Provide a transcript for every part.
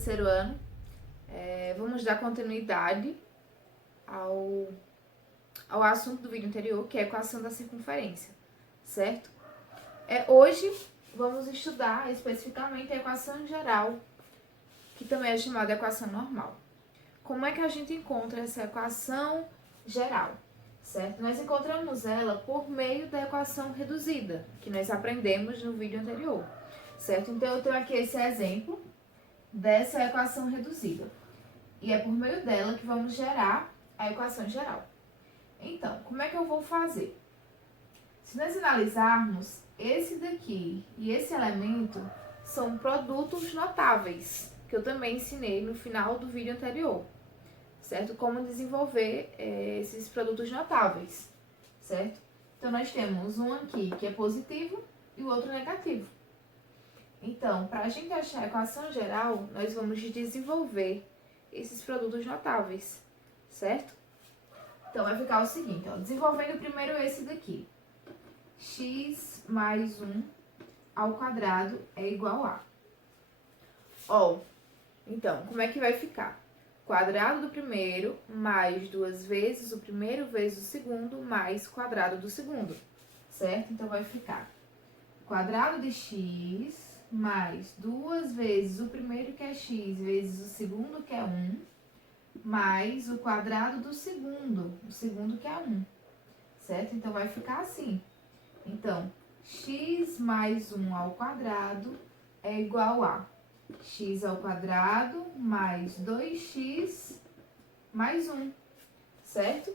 terceiro ano. Vamos dar continuidade ao assunto do vídeo anterior, que é a equação da circunferência, certo? Hoje vamos estudar especificamente a equação geral, que também é chamada de equação normal. Como é que a gente encontra essa equação geral, certo? Nós encontramos ela por meio da equação reduzida, que nós aprendemos no vídeo anterior, certo? Então, eu tenho aqui esse exemplo dessa equação reduzida. E é por meio dela que vamos gerar a equação geral. Então, como é que eu vou fazer? Se nós analisarmos, esse daqui e esse elemento são produtos notáveis, que eu também ensinei no final do vídeo anterior, certo? Como desenvolver esses produtos notáveis, certo? Então, nós temos um aqui que é positivo e o outro negativo. Então, para a gente achar a equação geral, nós vamos desenvolver esses produtos notáveis, certo? Então, vai ficar o seguinte, ó, desenvolvendo primeiro esse daqui. X mais 1 ao quadrado é igual a. Ó, então, como é que vai ficar? Quadrado do primeiro mais 2 vezes o primeiro vezes o segundo mais quadrado do segundo, certo? Então, vai ficar quadrado de x mais 2 vezes o primeiro, que é x, vezes o segundo, que é 1, mais o quadrado do segundo, o segundo, que é 1, certo? Então, vai ficar assim. Então, x mais 1 ao quadrado é igual a x ao quadrado mais 2x mais 1, certo?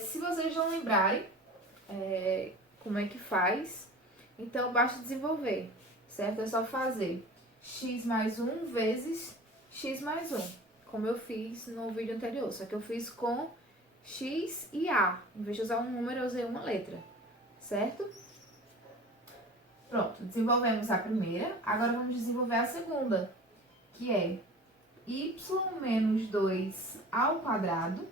Se vocês não lembrarem como é que faz, então basta desenvolver, certo? É só fazer x mais 1 vezes x mais 1, como eu fiz no vídeo anterior, só que eu fiz com x e a. Em vez de usar um número, eu usei uma letra, certo? Pronto, desenvolvemos a primeira. Agora vamos desenvolver a segunda, que é y menos 2 ao quadrado,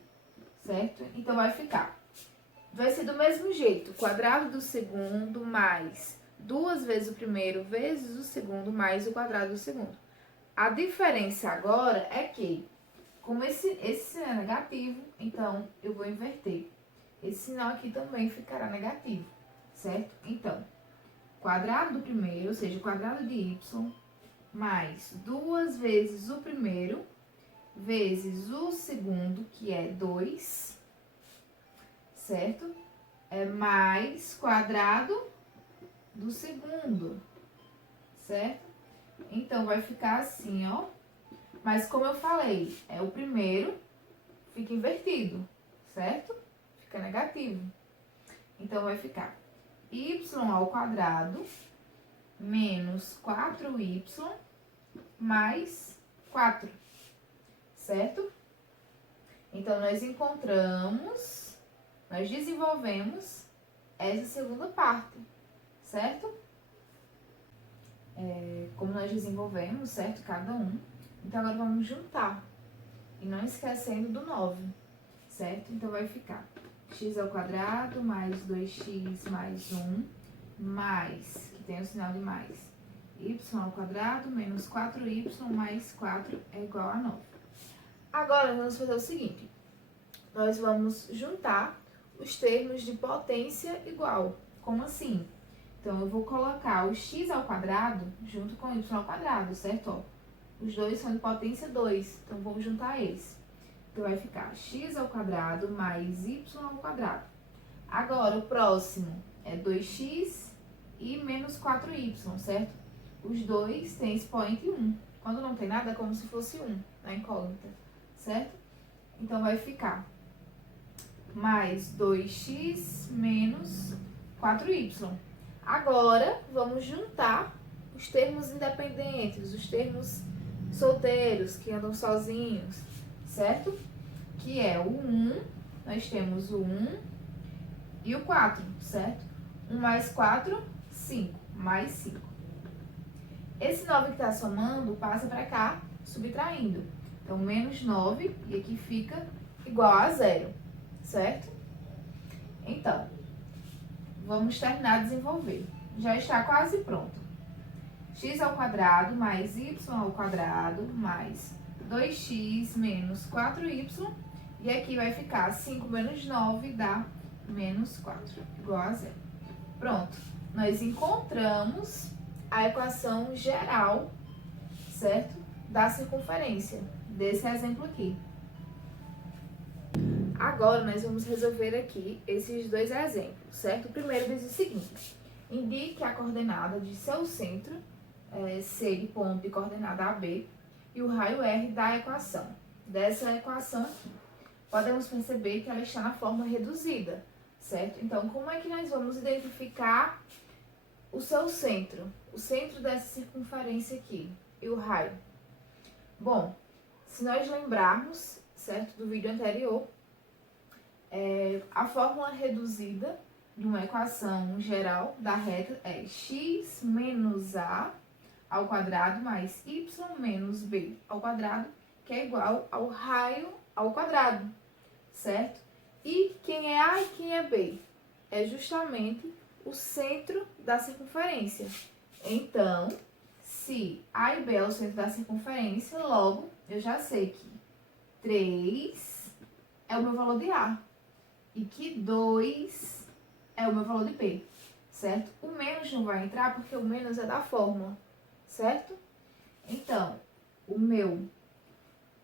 certo? Então, vai ser do mesmo jeito, quadrado do segundo mais 2 vezes o primeiro vezes o segundo mais o quadrado do segundo. A diferença agora é que, como esse é negativo, então eu vou inverter. Esse sinal aqui também ficará negativo, certo? Então, quadrado do primeiro, ou seja, o quadrado de y, mais 2 vezes o primeiro, vezes o segundo, que é 2, certo? Mais quadrado do segundo, certo? Então, vai ficar assim, ó. Mas, como eu falei, o primeiro fica invertido, certo? Fica negativo. Então, vai ficar y ao quadrado menos 4y mais 4, certo? Então, nós desenvolvemos essa segunda parte, certo? Como nós desenvolvemos, certo? Cada um. Então, agora vamos juntar. E não esquecendo do 9, certo? Então, vai ficar x ao quadrado mais 2x mais 1, mais, que tem o sinal de mais, y ao quadrado menos 4y mais 4 é igual a 9. Agora, vamos fazer o seguinte. Nós vamos juntar os termos de potência igual. Como assim? Então, eu vou colocar o x ao quadrado junto com o y ao quadrado, certo? Ó, os dois são de potência 2, então vamos juntar eles. Então, vai ficar x ao quadrado mais y ao quadrado. Agora, o próximo é 2x e menos 4y, certo? Os dois têm expoente 1. Quando não tem nada, é como se fosse 1, na incógnita, certo? Então, vai ficar mais 2x menos 4y. Agora, vamos juntar os termos independentes, os termos solteiros, que andam sozinhos, certo? Que é o 1, nós temos o 1 e o 4, certo? 1 mais 4, 5, mais 5. Esse 9 que está somando, passa para cá, subtraindo. Então, menos 9, e aqui fica igual a 0, certo? Então, vamos terminar de desenvolver. Já está quase pronto. x ao quadrado mais y ao quadrado mais 2x menos 4y. E aqui vai ficar 5 menos 9 dá menos 4, igual a zero. Pronto, nós encontramos a equação geral, certo? Da circunferência, desse exemplo aqui. Agora, nós vamos resolver aqui esses dois exemplos, certo? O primeiro diz o seguinte: indique a coordenada de seu centro, C de ponto de coordenada AB, e o raio R da equação. Dessa equação aqui, podemos perceber que ela está na forma reduzida, certo? Então, como é que nós vamos identificar o seu centro? O centro dessa circunferência aqui e o raio? Bom, se nós lembrarmos, certo, do vídeo anterior, a fórmula reduzida de uma equação geral da reta é x menos a ao quadrado mais y menos b ao quadrado, que é igual ao raio ao quadrado, certo? E quem é a e quem é b? É justamente o centro da circunferência. Então, se a e b é o centro da circunferência, logo eu já sei que 3 é o meu valor de a e que 2 é o meu valor de b, certo? O menos não vai entrar porque o menos é da fórmula, certo? Então, o meu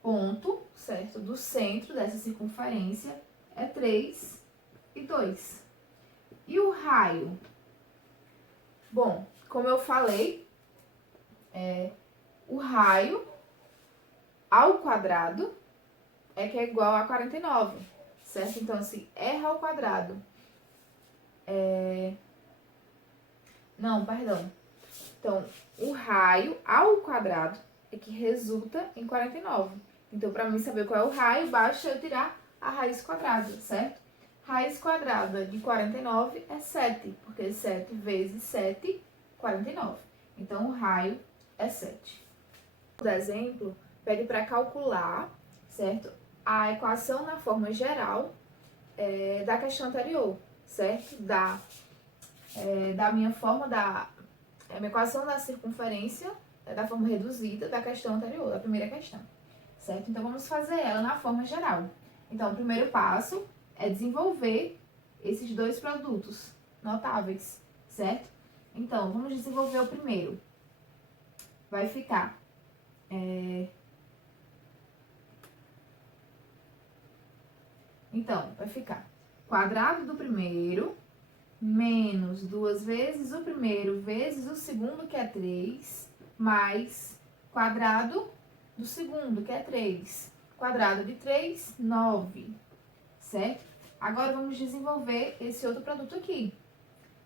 ponto, certo, do centro dessa circunferência é 3 e 2. E o raio? Bom, como eu falei, o raio ao quadrado é que é igual a 49, certo? Então, se R ao quadrado Não, perdão. Então, o raio ao quadrado é que resulta em 49. Então, para mim saber qual é o raio, basta eu tirar a raiz quadrada, certo? Raiz quadrada de 49 é 7, porque 7 vezes 7, 49. Então, o raio é 7. O exemplo pede para calcular, certo? A equação na forma geral da questão anterior, certo? Da minha forma da minha equação da circunferência da forma reduzida da questão anterior, da primeira questão, certo? Então, vamos fazer ela na forma geral. Então, o primeiro passo é desenvolver esses dois produtos notáveis, certo? Então, vamos desenvolver o primeiro. Vai ficar Então, vai ficar quadrado do primeiro menos 2 vezes o primeiro vezes o segundo, que é 3, mais quadrado do segundo, que é 3. Quadrado de 3, 9, certo? Agora, vamos desenvolver esse outro produto aqui,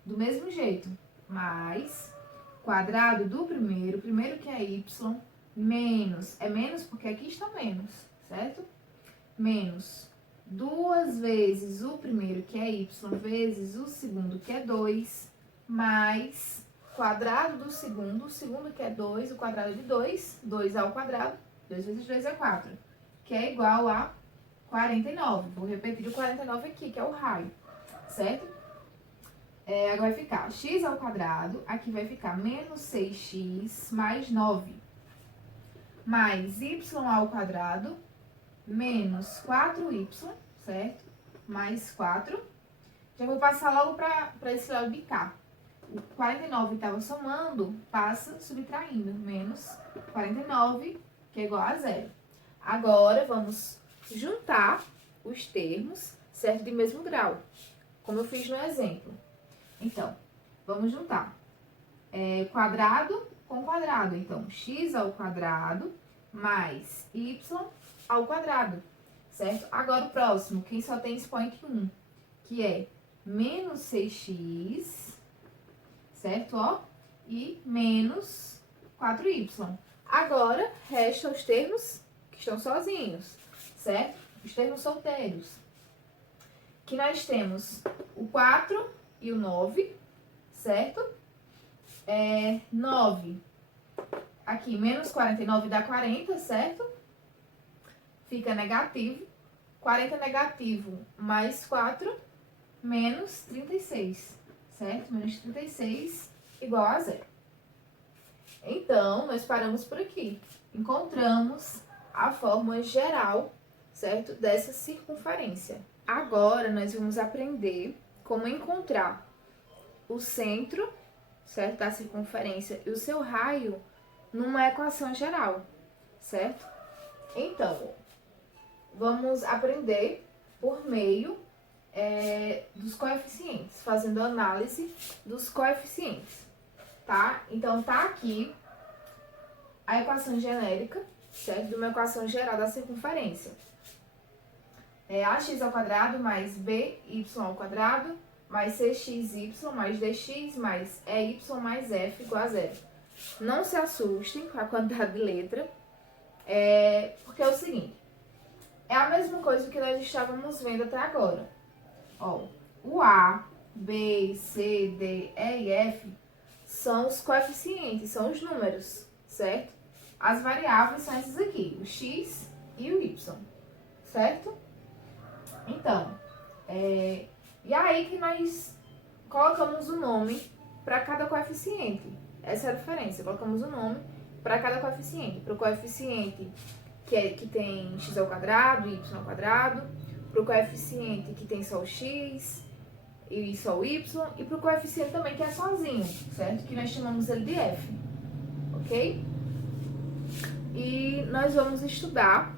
do mesmo jeito, mais quadrado do primeiro que é y, menos, menos porque aqui está menos, certo? Menos 2 vezes o primeiro, que é y, vezes o segundo, que é 2, mais quadrado do segundo, o segundo que é 2, o quadrado de 2, 2 ao quadrado, 2 vezes 2 é 4, que é igual a 49. Vou repetir o 49 aqui, que é o raio, certo? Agora vai ficar x ao quadrado, aqui vai ficar menos 6x mais 9, mais y ao quadrado, menos 4y, certo? Mais 4. Já vou passar logo para esse lado de cá. O 49 estava somando, passa subtraindo. Menos 49, que é igual a zero. Agora, vamos juntar os termos, certo? De mesmo grau, como eu fiz no exemplo. Então, vamos juntar. Quadrado com quadrado. Então, x ao quadrado mais y ao quadrado, certo? Agora o próximo, quem só tem expoente 1, que é menos 6x, certo? Ó, e menos 4y. Agora, resta os termos que estão sozinhos, certo? Os termos solteiros. Que nós temos o 4 e o 9, certo? 9. Aqui, menos 49 dá 40, certo? Fica negativo. 40 negativo mais 4, menos 36, certo? Menos 36 igual a zero. Então, nós paramos por aqui. Encontramos a fórmula geral, certo? Dessa circunferência. Agora, nós vamos aprender como encontrar o centro, certo? Da circunferência e o seu raio numa equação geral, certo? Então, vamos aprender por meio dos coeficientes, fazendo análise dos coeficientes, tá? Então, tá aqui a equação genérica, certo? De uma equação geral da circunferência. É ax ao quadrado mais by ao quadrado mais cxy mais dx mais ey mais f igual a zero. Não se assustem com a quantidade de letra, porque é o seguinte, é a mesma coisa que nós estávamos vendo até agora. Ó, o A, B, C, D, E e F são os coeficientes, são os números, certo? As variáveis são essas aqui, o x e o y, certo? Então, e aí que nós colocamos o nome para cada coeficiente. Essa é a diferença, colocamos o nome para cada coeficiente. Para o coeficiente que tem x ao quadrado, y ao quadrado, para o coeficiente que tem só o x e só o y, e para o coeficiente também que é sozinho, certo? Que nós chamamos ele de f, ok? E nós vamos estudar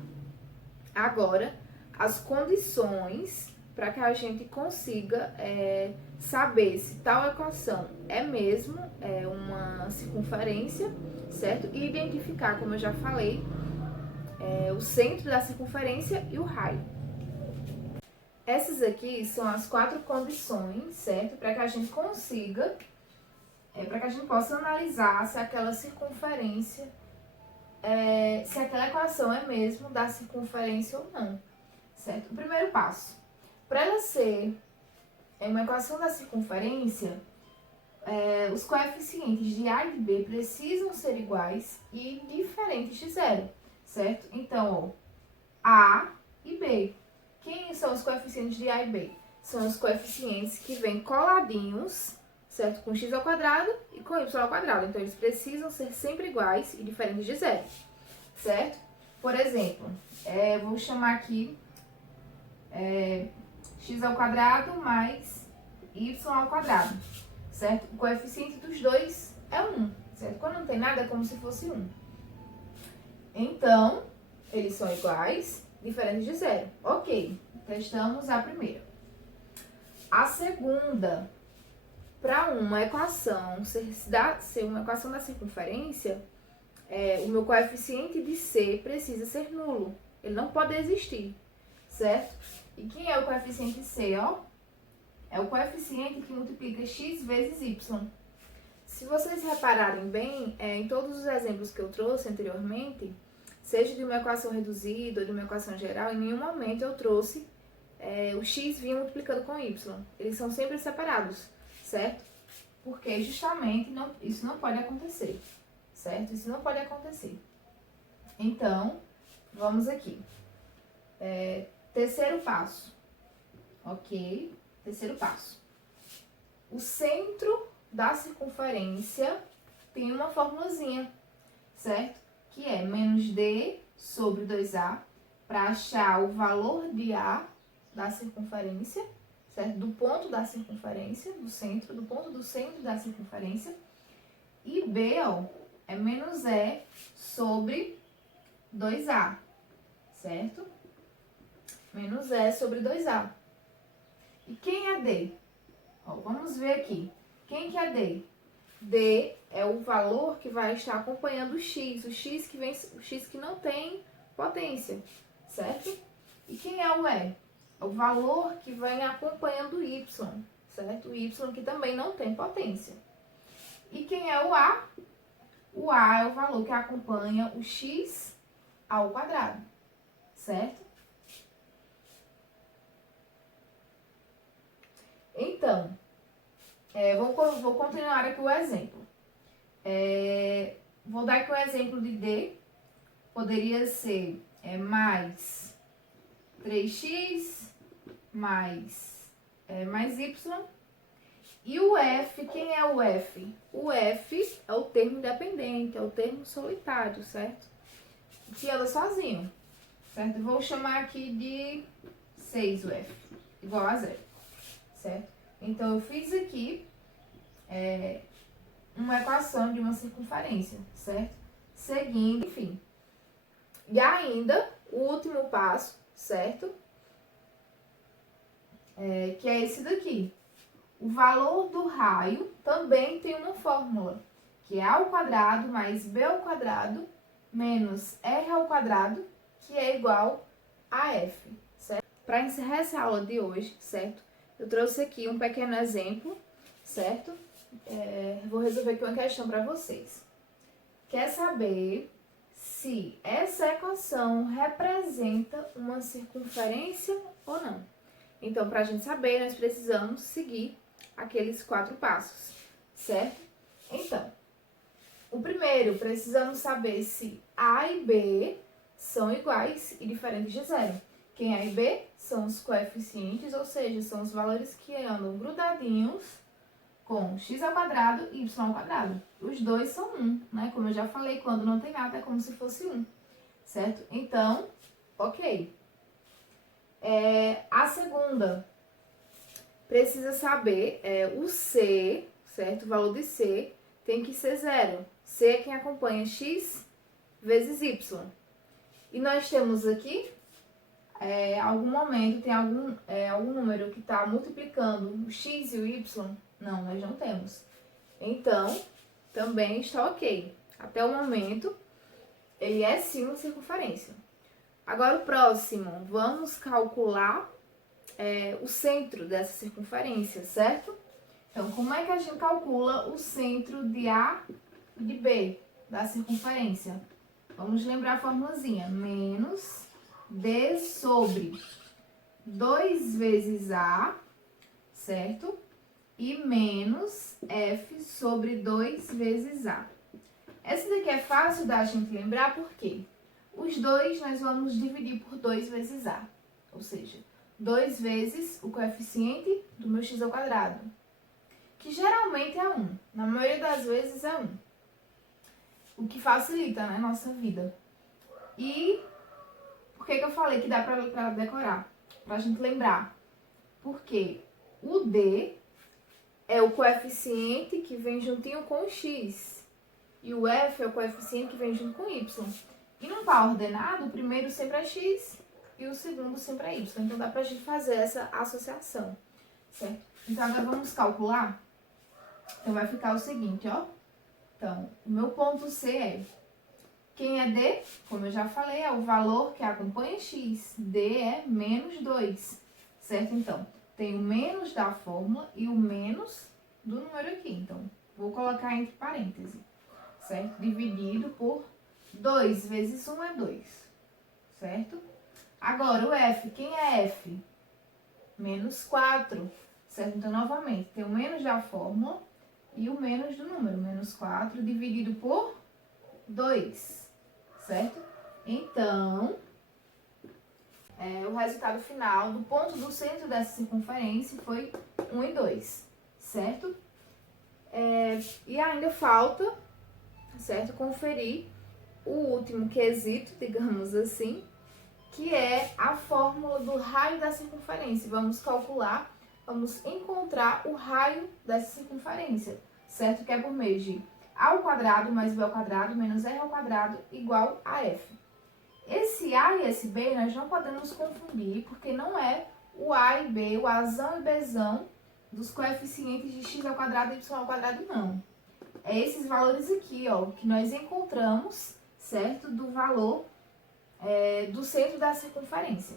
agora as condições para que a gente consiga saber se tal equação é mesmo uma circunferência, certo? E identificar, como eu já falei, o centro da circunferência e o raio. Essas aqui são as 4 condições, certo? Para que a gente consiga, para que a gente possa analisar se aquela circunferência, se aquela equação é mesmo da circunferência ou não, certo? O primeiro passo, para ela ser uma equação da circunferência, os coeficientes de A e de B precisam ser iguais e diferentes de zero, certo? Então, ó, A e B. Quem são os coeficientes de A e B? São os coeficientes que vêm coladinhos, certo? Com x ao quadrado e com y ao quadrado. Então, eles precisam ser sempre iguais e diferentes de zero, certo? Por exemplo, vou chamar aqui x ao quadrado mais y ao quadrado, certo? O coeficiente dos dois é 1, certo? Quando não tem nada, é como se fosse 1. Então, eles são iguais, diferentes de zero. Ok, testamos a primeira. A segunda, para uma equação ser uma equação da circunferência, o meu coeficiente de C precisa ser nulo. Ele não pode existir, certo? E quem é o coeficiente C, ó? É o coeficiente que multiplica x vezes y. Se vocês repararem bem, em todos os exemplos que eu trouxe anteriormente, seja de uma equação reduzida ou de uma equação geral, em nenhum momento eu trouxe o x vinha multiplicando com y. Eles são sempre separados, certo? Porque justamente isso não pode acontecer, certo? Isso não pode acontecer. Então, vamos aqui. Terceiro passo, ok? Terceiro passo. O centro da circunferência tem uma formulazinha, certo? Que é menos d sobre 2a, para achar o valor de A da circunferência, certo? Do ponto da circunferência, do centro, do ponto do centro da circunferência. E B, ó, é menos E sobre 2A, certo? Menos E sobre 2A. E quem é D? Ó, vamos ver aqui. Quem que é D? D é o valor que vai estar acompanhando o x que não tem potência, certo? E quem é o E? É o valor que vem acompanhando o y, certo? O y que também não tem potência. E quem é o A? O A é o valor que acompanha o x ao quadrado, certo? Então, vou continuar aqui o exemplo. Vou dar aqui o exemplo de D. Poderia ser mais 3x mais y. E o F, quem é o F? O F é o termo independente, é o termo solitário, certo? Que anda sozinho, certo? Eu vou chamar aqui de 6 o F, igual a 0, certo? Então, eu fiz aqui uma equação de uma circunferência, certo? Seguindo, enfim. E ainda, o último passo, certo? Que é esse daqui. O valor do raio também tem uma fórmula, que é A ao quadrado mais B ao quadrado menos R ao quadrado, que é igual a F, certo? Para encerrar essa aula de hoje, certo? Eu trouxe aqui um pequeno exemplo, certo? Vou resolver aqui uma questão para vocês. Quer saber se essa equação representa uma circunferência ou não? Então, para a gente saber, nós precisamos seguir aqueles 4 passos, certo? Então, o primeiro, precisamos saber se A e B são iguais e diferentes de zero. Quem é A e B são os coeficientes, ou seja, são os valores que andam grudadinhos com x ao quadrado e y ao quadrado. Os dois são 1, né? Como eu já falei, quando não tem nada é como se fosse 1, certo? Então, ok. A segunda, precisa saber o C, certo? O valor de C tem que ser 0. C é quem acompanha x vezes y. E nós temos aqui, algum momento, tem algum número que está multiplicando o x e o y? Não, nós não temos. Então, também está ok. Até o momento, ele é sim uma circunferência. Agora, o próximo, vamos calcular o centro dessa circunferência, certo? Então, como é que a gente calcula o centro de A e de B da circunferência? Vamos lembrar a formulazinha. Menos D sobre 2 vezes A, certo? E menos F sobre 2 vezes A. Essa daqui é fácil da gente lembrar, porque os dois nós vamos dividir por 2 vezes A. Ou seja, 2 vezes o coeficiente do meu x ao quadrado, que geralmente é 1. Na maioria das vezes é 1. O que facilita, né, nossa vida. E por que eu falei que dá pra decorar? Pra gente lembrar. Porque o D é o coeficiente que vem juntinho com o x. E o F é o coeficiente que vem junto com y. E num par ordenado, o primeiro sempre é x e o segundo sempre é y. Então, dá pra gente fazer essa associação, certo? Então, agora vamos calcular. Então, vai ficar o seguinte, ó. Então, o meu ponto C é... Quem é D? Como eu já falei, é o valor que acompanha x. D é menos 2, certo? Então, tem o menos da fórmula e o menos do número aqui. Então, vou colocar entre parênteses, certo? Dividido por 2 vezes 1 é 2, certo? Agora, o F, quem é F? Menos 4, certo? Então, novamente, tem o menos da fórmula e o menos do número. Menos 4 dividido por 2, certo? Então, o resultado final do ponto do centro dessa circunferência foi 1 e 2, certo? E ainda falta, certo, conferir o último quesito, digamos assim, que é a fórmula do raio da circunferência. Vamos calcular, vamos encontrar o raio dessa circunferência, certo? Que é por meio de A ao quadrado mais B ao quadrado menos R ao quadrado igual a F. Esse A e esse B nós não podemos confundir, porque não é o A e B, o Azão e Bzão dos coeficientes de x ao quadrado e y ao quadrado, não. É esses valores aqui, ó, que nós encontramos, certo? Do valor do centro da circunferência.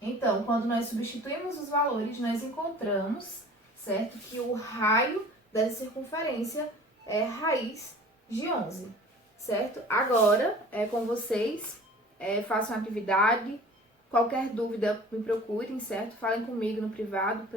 Então, quando nós substituímos os valores, nós encontramos, certo? Que o raio dessa circunferência é raiz de 11, certo? Agora, é com vocês, façam a atividade. Qualquer dúvida, me procurem, certo? Falem comigo no privado.